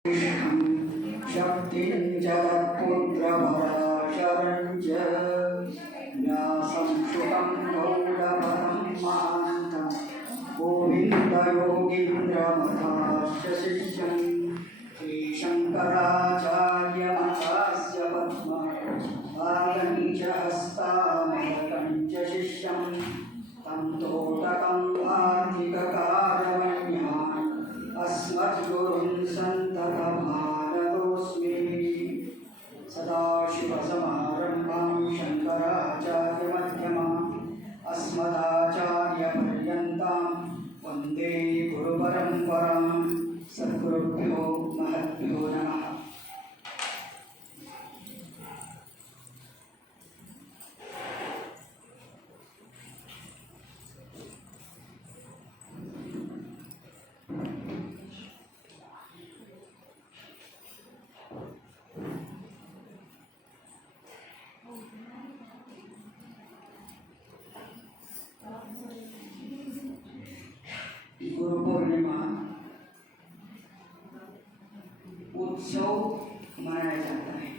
शक्तिं जगत्पुत्रपराशरं च व्यासंश्रुतं गौडपदं महान्तं गोविन्दयोगीन्द्रमथाश्च शिष्यं श्रीशङ्कराचार्यमथास्य पद्मपादं च हस्तामलकं च शिष्यं तं तोटकं वार्तिककारमण्यान् अस्मद्गुरुं सन्ततमानतोऽस्मि। सदाशिवसमारम्भां शङ्कराचार्यमध्यमाम् अस्मदाचार्यपर्यन्तां वन्दे गुरुपरम्परां। सद्गुरुभ्यो महद्भ्यो नमः। गुरु पूर्णिमा उत्सव मनाया जाता है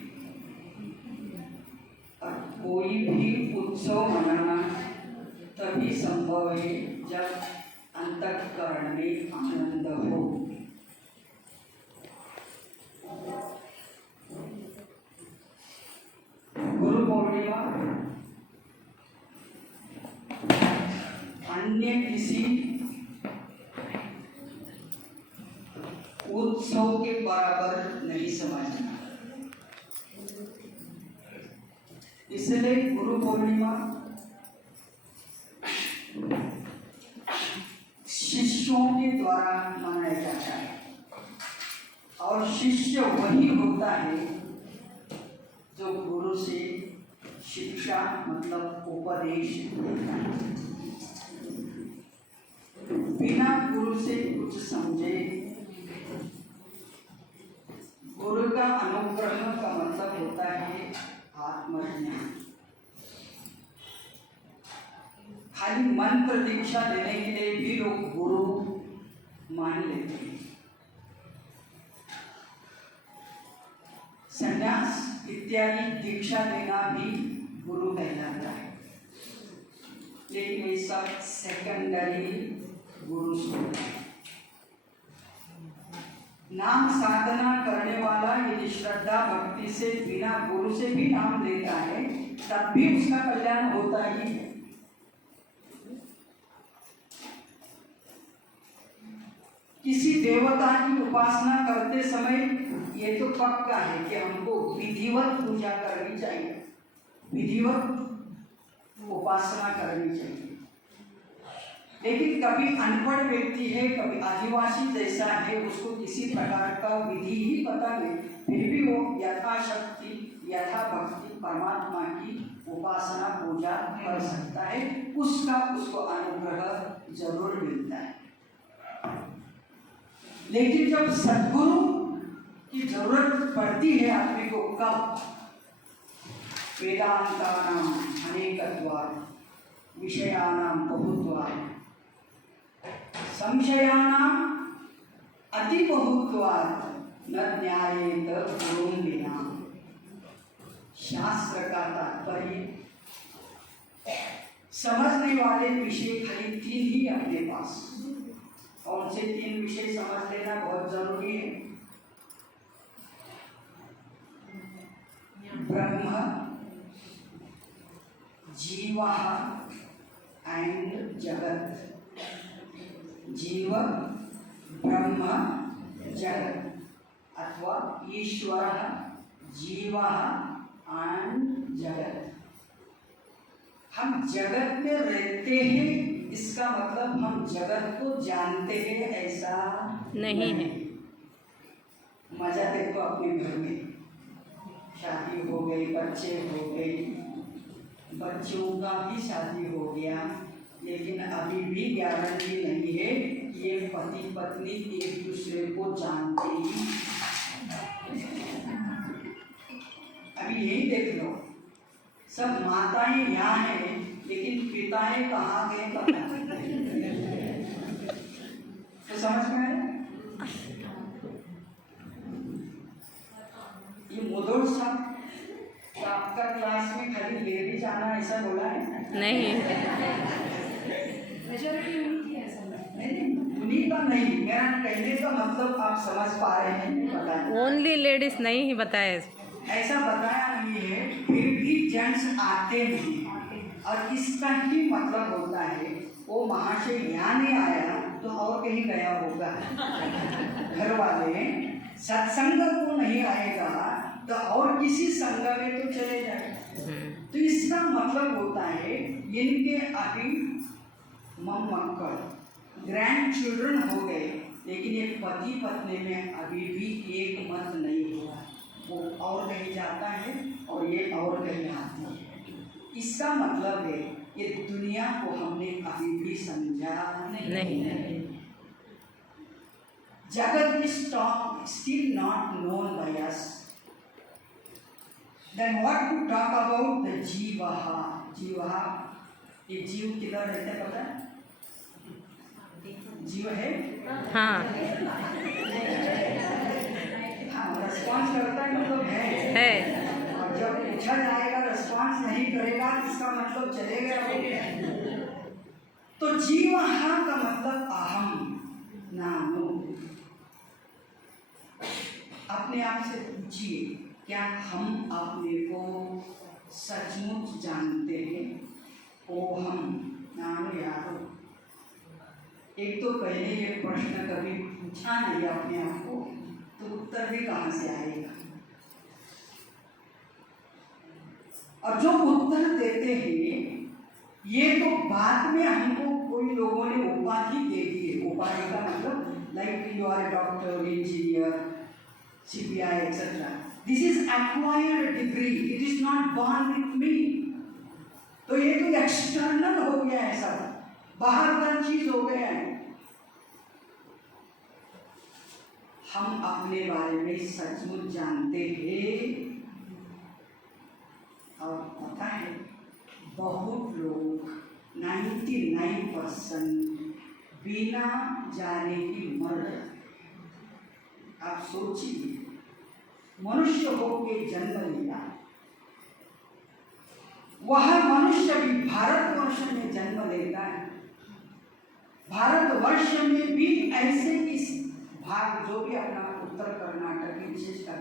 और कोई भी उत्सव मनाना तभी संभव है जब अंतःकरण में आनंद हो। गुरु पूर्णिमा अन्य किसी उत्सव के बराबर नहीं समझना। इसलिए गुरु पूर्णिमा शिष्यों के द्वारा मनाया जाता है और शिष्य वही होता है जो गुरु से शिक्षा मतलब उपदेश लेता है। बिना गुरु से कुछ समझे गुरु का अनुग्रह का मतलब होता है आत्मज्ञान। खाली मंत्र दीक्षा लेने के लिए भी लोग गुरु मान लेते हैं। संन्यास इत्यादि दीक्षा लेना भी गुरु कहलाता है, लेकिन ये सब सेकेंडरी गुरु होता है। नाम साधना करने वाला यदि श्रद्धा भक्ति से बिना गुरु से भी नाम लेता है तब भी उसका कल्याण होता ही है। किसी देवता की उपासना करते समय ये तो पक्का है कि हमको विधिवत पूजा करनी चाहिए, विधिवत उपासना करनी चाहिए। लेकिन कभी अनपढ़ व्यक्ति है, कभी आदिवासी जैसा है, उसको किसी प्रकार का विधि ही पता नहीं, फिर भी वो यथाशक्ति यथा भक्ति परमात्मा की उपासना पूजा कर सकता है, उसका उसको अनुग्रह जरूर मिलता है। लेकिन जब सद्गुरु की जरूरत पड़ती है आदमी को, कब? वेदांतानां अनेकत्वात् विषयानां बहुत्वात् संशयानां अतिबहुत्वात् न ज्ञायेत गुरुं विना। शास्त्र का तात्पर्य समझने वाले विषय खाली 3 ही अपने पास। कौन से 3 विषय समझ लेना बहुत जरूरी है? ब्रह्म, जीवा एंड जगत। जीव, ब्रह्म, जगत अथवा ईश्वर, जीव एंड जगत। हम जगत में रहते हैं, इसका मतलब हम जगत को जानते हैं ऐसा नहीं है। मजा देखो अपने घर में, शादी हो गई, बच्चे हो गए, बच्चों का भी शादी हो गया, लेकिन अभी भी गारंटी नहीं है कि ये पति पत्नी एक दूसरे को जानते ही। अभी यही देख लो, सब माताएं यहाँ हैं लेकिन पिताएं कहाँ गए पता नहीं। तो समझ में आया? मुदोड़ साहब, तो आपका क्लास में खाली लेडीज आना ऐसा बोला है? नहीं, उन्हीं का नहीं, मेरा कहने का मतलब आप समझ पा रहे हैं, बताया ओनली लेडीज नहीं ही बताए। ऐसा बताया नहीं है, फिर भी जेंट्स आते हैं और इसका ही मतलब होता है वो महाशय यहाँ नहीं आया तो और कहीं गया होगा। घर वाले सत्संग को नहीं आएगा तो और किसी संग में तो चले जाएगा। तो इसका मतलब होता है इनके अभी मक्कड़ ग्रैंड चिल्ड्रन हो गए, लेकिन एक पति पत्नी में अभी भी एक मत नहीं हुआ। वो और कहीं जाता है और ये और कहीं आती है। इसका मतलब है ये दुनिया को हमने अभी भी समझा नहीं। जगत is still not known by us. Then what to talk about the जीवहा? जीवहा, ये जीव किधर रहता है पता है? जीव है? हाँ रिस्पॉन्स करता है मतलब है। और जब पूछा जाएगा रिस्पॉन्स नहीं करेगा इसका मतलब चलेगा। तो जीवहा का मतलब अहम नामो। अपने आप से पूछिए, क्या हम अपने को सचमुच जानते हैं? ओ हम नाम यारो। एक तो पहले ये प्रश्न कभी पूछा नहीं अपने आप को, तो उत्तर भी कहाँ से आएगा? और जो उत्तर देते हैं ये तो बाद में हमको कोई लोगों ने उपाधि दे दी है। उपाधि का मतलब like you are a doctor, engineer, CPI etc. This is acquired degree. It is not born with me. तो ये तो एक्सटर्नल हो गया है, सब बाहर का चीज हो गया है। हम अपने बारे में सचमुच जानते हैं? और पता है बहुत लोग 99% बिना जाने की मर जाते। आप सोचिए, मनुष्य होके जन्म लिया, वह मनुष्य भी भारतवर्ष में जन्म लेता है। भारतवर्ष में भी ऐसे इस भाग जो भी अपना उत्तर कर्नाटक की विशेषकर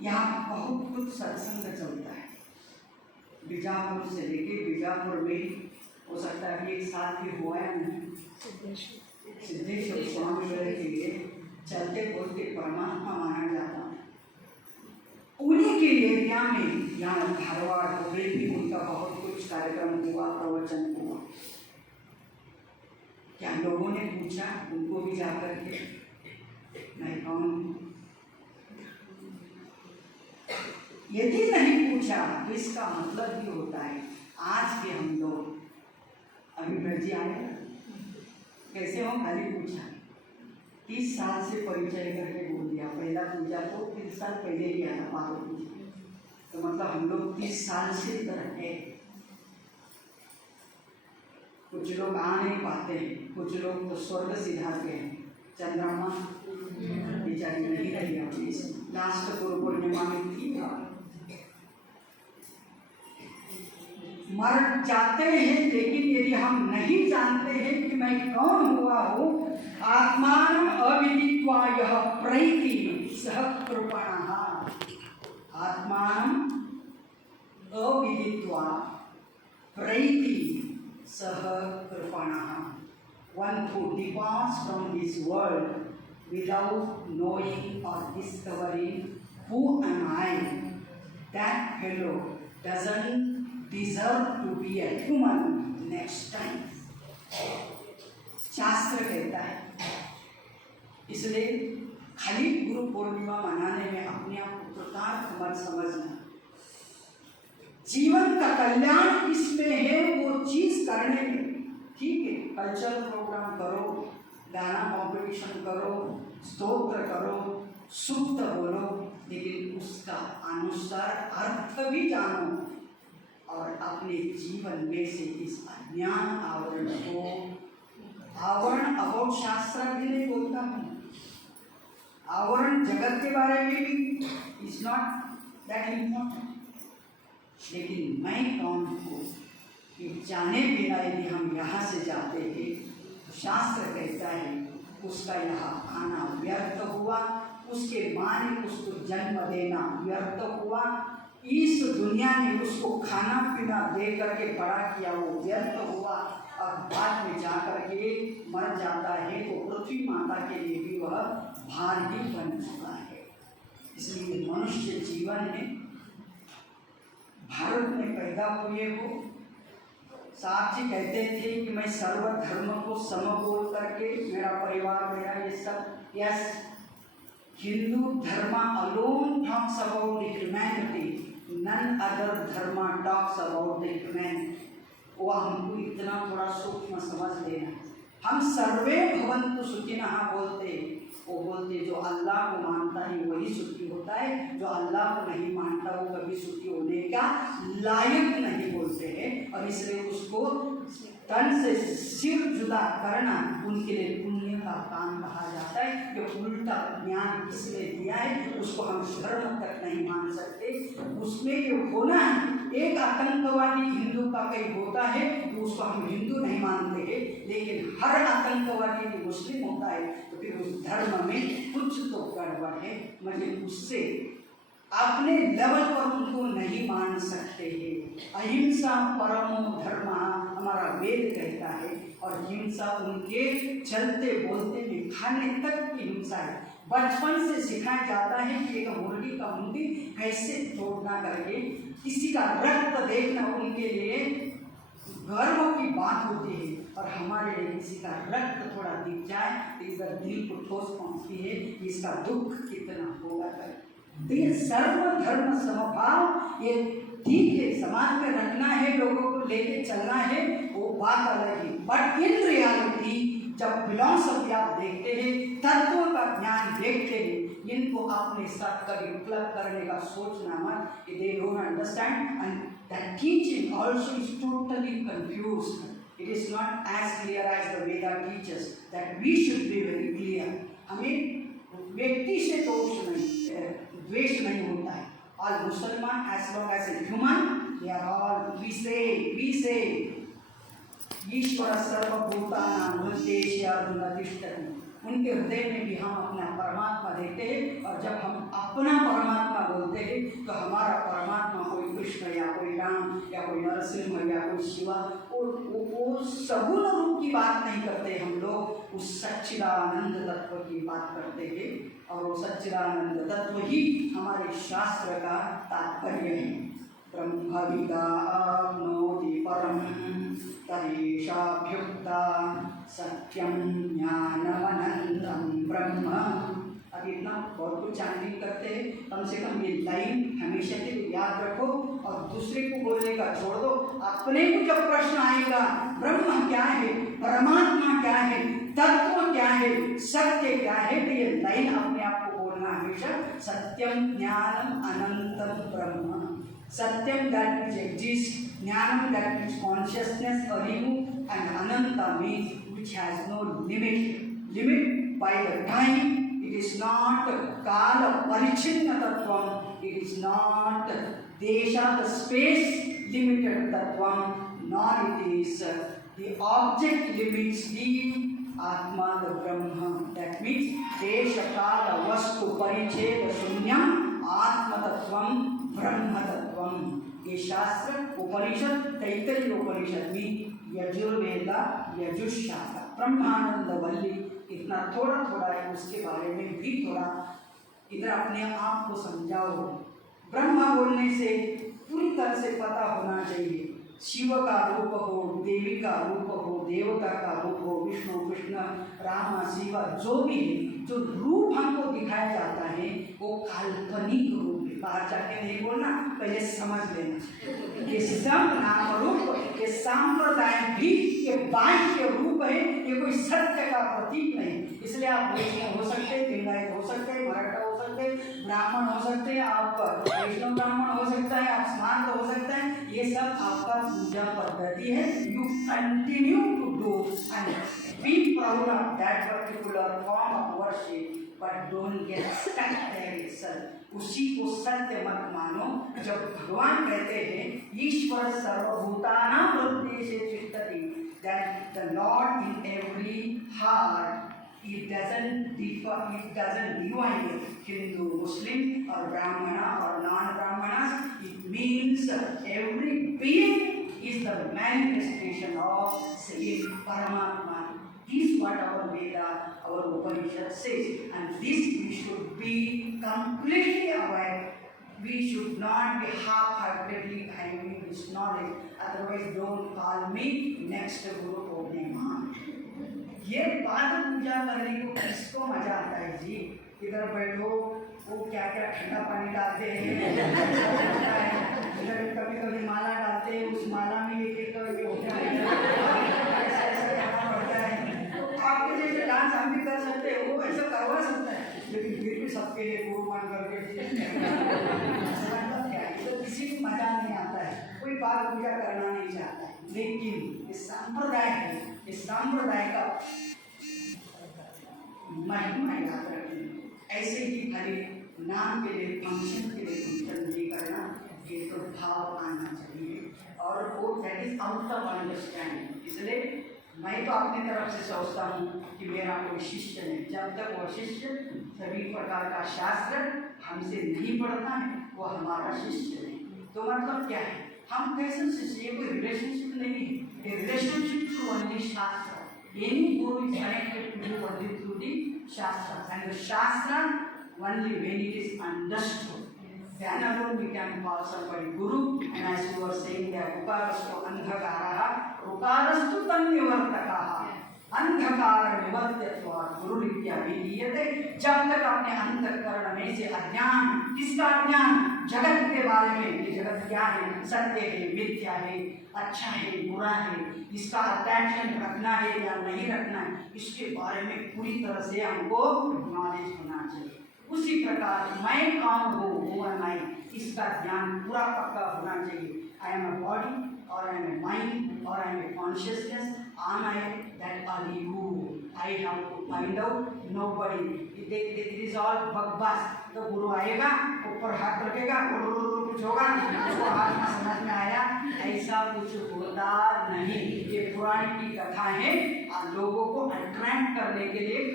यहाँ बहुत कुछ सत्संग चलता है। बीजापुर से लेके बीजापुर में हो सकता है अभी एक साल भी हुआ है नहीं, सिद्धेश्वर स्वामी के लिए चलते बोलते परमात्मा माना जाता है। उन्हीं के एरिया में यहाँ धारवाड़ हुए भी उनका बहुत कुछ कार्यक्रम हुआ, प्रवचन हुआ। क्या लोगों ने पूछा उनको भी जाकर के, मैं कौन? यदि नहीं पूछा तो इसका मतलब ये होता है आज के हम लोग अभी भजी आए कैसे हो, खाली पूछा 30 साल से परिचय करके बोल दिया। पहला पूजा तो 30 साल पहले ही आया पारो पूजा, तो मतलब हम लोग 30 साल से इधर है। कुछ लोग आ नहीं पाते हैं, कुछ लोग तो स्वर्ग सिधाते हैं। चंद्रमा बेचारी नहीं रही अपनी लास्ट गुरु पूर्णिमा में थी, मर जाते हैं। लेकिन यदि हम नहीं जानते हैं कि मैं कौन हुआ हूँ, आत्मान अविदित्वा यह प्रैति सह कृपणः। आत्मान अविदित्वा प्रैति सह कृपणः। One who departs from this world without knowing or discovering who am I, that fellow doesn't deserve to be a human next time. शास्त्र कहता है। इसलिए खाली गुरु पूर्णिमा मनाने में अपने आप को कृतार्थ मत समझना। जीवन का कल्याण इसमें है, वो चीज करने में। ठीक है, कल्चरल प्रोग्राम करो, गाना कॉम्पिटिशन करो, स्तोत्र करो, सूक्त बोलो, लेकिन उसका अनुसार अर्थ भी जानो और अपने जीवन में से इस अज्ञान आवरण को, आवरण अबाउट शास्त्र भी नहीं बोलता हूँ, आवरण जगत के बारे में भी इज नॉट दैट इम्पोर्टेंट। लेकिन मैं कौन हूँ कि जाने बिना यदि हम यहाँ से जाते हैं तो शास्त्र कहता है उसका यहाँ आना व्यर्थ हुआ, उसके माँ ने उसको जन्म देना व्यर्थ हुआ, इस दुनिया ने उसको खाना पीना दे करके बड़ा किया वो व्यर्थ हुआ, और बाद में जा करके मर जाता है तो पृथ्वी माता के लिए भी वह भार ही बन चुका है। इसलिए मनुष्य जीवन में भारत में पैदा हुए हो, साहब जी कहते थे कि मैं सर्वधर्म को सम बोल करके मेरा परिवार मेरा ये सब, यस, हिंदू धर्म alone talks about the humanity, none other धर्म टॉक्स अबाउट द ह्यूमैनिटी। वो हमको इतना थोड़ा सूक्ष्म समझ लेना। हम सर्वे भवन्तु सुखिनः बोलते, वो बोलते जो अल्लाह को मानता है वही सुखी होता है, जो अल्लाह को नहीं मानता वो कभी सुखी होने का लायक नहीं बोलते हैं। और इसलिए उसको तन से सिर जुदा करना उनके लिए पुण्य का काम कहा जाता है। ये उल्टा ज्ञान इसलिए दिया है, उसको हम धर्म तक नहीं मान सकते। उसमें ये होना है, एक आतंकवादी हिंदू का कहीं होता है तो उसको हम हिंदू नहीं मानते हैं, लेकिन हर आतंकवादी भी मुस्लिम होता है तो फिर उस धर्म में कुछ तो गड़बड़ है। मुझे उससे अपने लेवल पर उनको नहीं मान सकते हैं। अहिंसा परमो धर्म हमारा वेद कहता है, और हिंसा उनके चलते बोलते में खाने तक की हिंसा है। बचपन से सिखाया जाता है कि एक मुर्गी का मुंडी कैसे तोड़ना करके, किसी का रक्त देखना उनके लिए गर्व की बात होती है, और हमारे लिए किसी का रक्त थोड़ा दिख जाए तो इधर दिल को ठोस पहुंचती है, इसका दुख कितना होगा कर। तो ये सर्वधर्म समभाव ये ठीक है, समाज में रखना है, लोगों को लेके चलना है, वो बात अलग है। बट इन रियलिटी जब फिलॉसफी आप देखते हैं, तत्व का ज्ञान देखते हैं, इनको अपने साथ कभी उपलब्ध करने का सोचना मत, they don't understand and that teaching also is totally confused. It is not as clear as the Veda teaches that we should be very clear. हमें व्यक्ति से दोष नहीं, द्वेष नहीं होता है। All मुसलमान as long as a human, they are all we say ईश्वर सर्वभूतानां हृदयेषु तिष्ठति। उनके हृदय में भी हम अपना परमात्मा देखते हैं, और जब हम अपना परमात्मा बोलते हैं तो हमारा परमात्मा कोई कृष्ण या कोई राम या कोई नरसिंह या कोई शिवा, वो सगुण रूप की बात नहीं करते। हम लोग उस सच्चिदानंद तत्व की बात करते हैं, और वो सच्चिदानंद तत्व ही हमारे शास्त्र का तात्पर्य है। ब्रह्मविदाप्नोति परम तदेशाभ्युक्ता सत्यम ज्ञानमनंतम ब्रह्म। अब इतना बहुत कुछ जानकारी करते हैं, कम से कम ये लाइन हमेशा के लिए याद रखो, और दूसरे को बोलने का छोड़ दो। अपने को जब प्रश्न आएगा ब्रह्म क्या है, परमात्मा क्या है, तत्व क्या है, सत्य क्या है, तो ये लाइन अपने आप को बोलना हमेशा, सत्यम ज्ञानम अनंतम ब्रह्म। Satyam that which exists, Jnanam that which consciousness, Arivu, and Ananta means which has no limit. Limit by the time, it is not Kala Parichinna Tattvam, it is not Desha, the space limited Tattvam, nor it is the object limits the Atma, the Brahma. That means Desha Kala Vastu Paricheda Shunyam आत्म तत्वम ब्रह्म तत्वम। ये शास्त्र उपनिषद तैतरीय उपनिषद में यजुर्वेदा यजुशाखा ब्रह्मानंद वल्ली इतना थोड़ा थोड़ा है, उसके बारे में भी थोड़ा इधर अपने आप को समझाओ। ब्रह्मा बोलने से पूरी तरह से पता होना चाहिए, शिव का रूप हो, देवी का रूप हो, देवता का रूप हो, विष्णु कृष्ण राम शिव जो भी है, जो रूप हमको दिखाया जाता है वो काल्पनिक रूप है। बाहर जाके नहीं बोलना, पहले समझ लेना। ये सब नाम रूप, ये सांप्रदाय भी ये बाह्य रूप है, ये कोई सत्य का प्रतीक नहीं। इसलिए आप वैष्णव हो सकते, लिंगायत हो सकते, मराठा हो सकते, ब्राह्मण हो सकते, आप वैष्णव ब्राह्मण हो सकता है, आप स्मार्त हो सकता है, ये सब आपका पूजा पद्धति है। You continue to do and be proud of that particular form of worship but don't get stuck there itself. उसी को सत्य मत मानो। जब भगवान कहते हैं ईश्वर सर्वभूतानां हृदयेषु तिष्ठति, that the Lord in every heart, it doesn't differ, it doesn't divide Hindu, Muslim or Brahmana or non-Brahmanas. It means every being is the manifestation of same Paramatma. This is what our Veda, our Upanishad says, and this we should be completely aware. We should not be half-heartedly having this knowledge. Otherwise, don't call me next Guru Purnima. ये बात पूजा करने को किसको मजा आता है जी? इधर बैठो, वो क्या क्या ठंडा पानी डालते हैं, इधर कभी कभी माला डालते हैं, उस माला में एक एक ये होता है, ऐसा ऐसा करना पड़ता है। आपके जैसे डांस हम भी कर सकते हैं, वो ऐसा करवा सकता है, लेकिन फिर भी सबके लिए कुर्बान करके मतलब क्या है? तो किसी को मजा नहीं आता है, कोई बात पूजा करना नहीं चाहता है, लेकिन इस संप्रदाय है, इस संप्रदाय का महिमा याद रखें। ऐसे ही खाली नाम के लिए, फंक्शन के लिए फंक्शन नहीं करना, ये तो भाव आना चाहिए, और वो that is out of understanding. इसलिए मैं तो अपनी तरफ से सोचता हूँ कि मेरा कोई शिष्य नहीं, जब तक वो शिष्य सभी प्रकार का शास्त्र हमसे नहीं पढ़ता है, वो हमारा शिष्य नहीं। तो मतलब क्या है, हम कैसे शिष्य? ये कोई रिलेशनशिप नहीं है, रिलेशनशिप थ्रू ओनली शास्त्र। Any guru is connected to you only through the shastras, and the shastra only when it is understood, then alone we can call somebody guru. And as you were saying that ukarastu andhakaraha ukarastu tannivartakaha, अंधकार निवर्त्यत्वा गुरु विद्या विधीयते। जब तक अपने अंतःकरण में से अज्ञान, किसका अज्ञान? जगत के बारे में, ये जगत क्या है, सत्य है, मिथ्या है, अच्छा है, बुरा है, इसका अटैचमेंट रखना है या नहीं रखना है, इसके बारे में पूरी तरह से हमको नॉलेज होना चाहिए। उसी प्रकार मैं कौन हूँ, हु एम आई, इसका ज्ञान पूरा पक्का होना चाहिए। I am a body or I am a mind or I am a consciousness, am I that only who? I have to find out. Nobody. It is all बकवास। तो गुरु आएगा, ऊपर हाथ रखेगा, कुछ होगा, उसको हाथ में समझ में आया, ऐसा कुछ होता नहीं। ये पुराण की कथा है, लोगों को अट्रैक्ट करने के लिए एक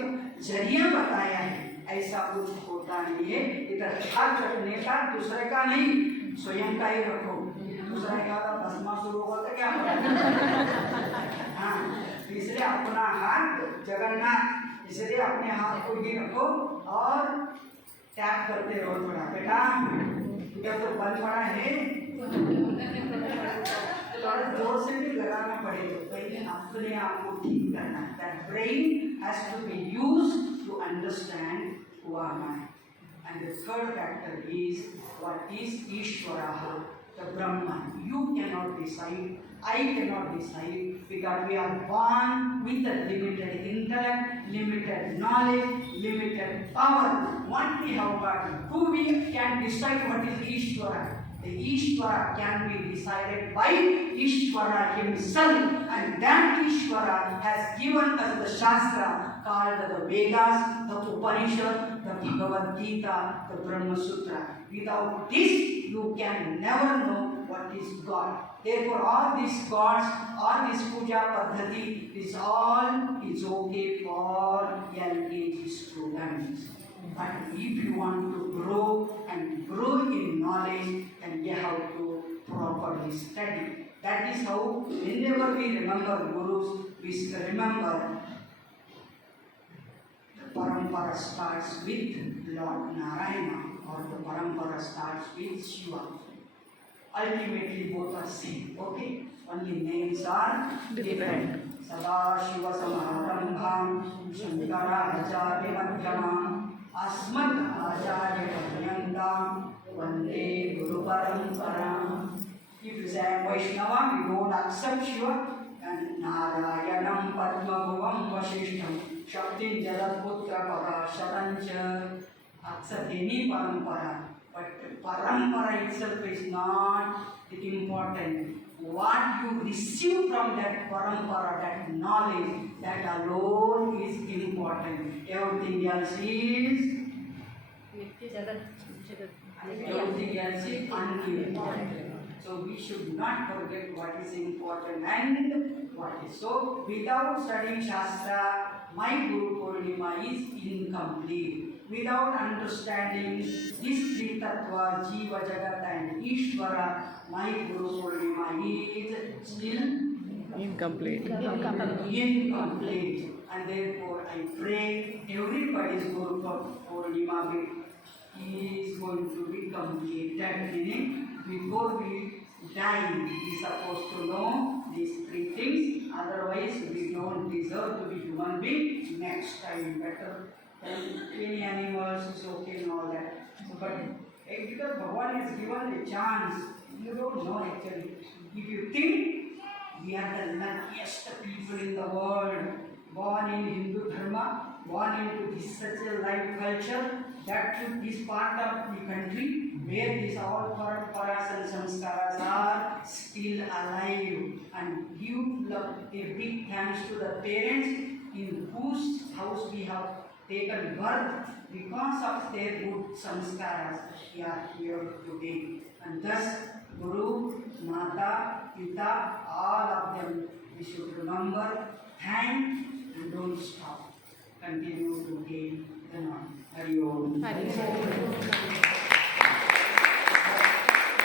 जरिया बताया है, ऐसा कुछ होता नहीं है। इधर हाथ रखने का दूसरे का नहीं, स्वयं का ही रखो। दूसरा क्या होता, भस्मा शुरू होगा तो क्या होगा? हाँ, इसलिए अपना हाथ जगन्नाथ, इसलिए अपने हाथ को ही रखो और टैप करते रहो थोड़ा। बेटा जब तो बंद पड़ा है, थोड़ा जोर से भी लगाना पड़ेगा, पहले अपने आप को ठीक करना है। That brain has to be used to understand who am I. And the third factor is what is Ishvaraha, the Brahman. You cannot decide, I cannot decide, because we are born with a limited intellect, limited knowledge, limited power. What we have got, who we can decide what is Ishvara. The Ishvara can be decided by Ishvara himself, and that Ishvara has given us the Shastra called the Vedas, the Upanishad, the Bhagavad Gita, the Brahma Sutra. Without this, you can never know what is God. Therefore, all these gods, all this puja paddhati is all is okay for LKG students. But if you want to grow and grow in knowledge, then you have to properly study. That is how whenever we remember gurus, we remember the parampara starts with Lord Narayana, or the parampara starts with Shiva. Ultimately both are same, okay? Only names are different. Sada Shiva Samarambham Shankaracharya Madhyamam Asmat Acharya Paryantam Vande Guru Paramparam. If you say I am Vaishnava, we don't accept Shiva. And Narayanam Padmabhuvam Vasishtam Shakti Jalatputra Padashatancha accept any parampara. But parampara itself is not important. what you receive from that parampara, that knowledge, that alone is important. Everything else is everything else is unimportant. So we should not forget what is important and what is. So without studying Shastra, my Guru Purnima is incomplete. Without understanding these three tattvas, Jiva, Jagat and Ishvara, my Guru Purnima is still Incomplete. incomplete. And therefore I pray everybody's Guru Purnima is going to be completed. Meaning, before we die, we are supposed to know these three things. Otherwise, we don't deserve to be human being. Next time, better than any animals is okay and all that. So, but because Bhagavan has given a chance, you don't know actually. If you think we are the luckiest people in the world, born in Hindu Dharma, born into this such a life culture, that should this part of the country where these all paramparas and samskaras are still alive, and give a big thanks to the parents in whose house we have taken birth. Because of their good samskaras, we are here today. And thus, Guru, Mata, Pita, all of them, we should remember, thank, and don't stop. Continue to gain the knowledge. Hari Om. Hari Om.